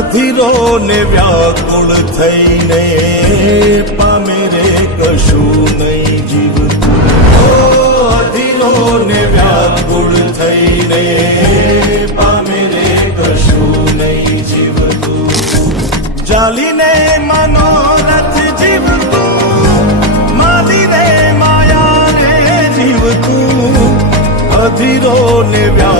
અધીરો ને વ્યાકુળ થઈને પામે રે કશું નહીં જીવતું. અધીરો ને વ્યાકુળ થઈને પામે રે કશું નહીં જીવતું. જાલીને મનોરથ જીવતું, માલીને માયા રે જીવતું. અધીરો ને વ્યા